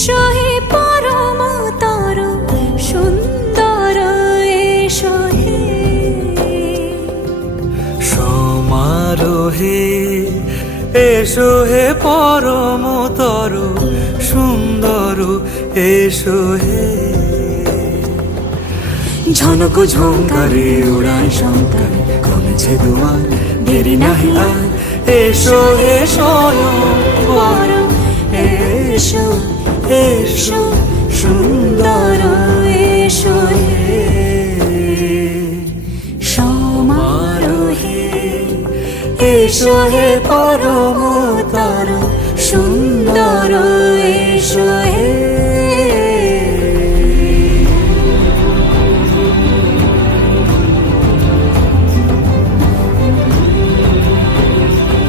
এসো হে পরমতর সুন্দর এসো হে সমারোহে এসো হে পরমতর সুন্দর এসো হে ঝনক ঝঙ্কারে উড়ায় শঙ্কার কমেছে দুয়ার দেরি নাহি আর এসো হে স্বয়ং বর এসো এসো সুন্দর এসো হে সমারোহে এসো হে পরমতর সুন্দর এসো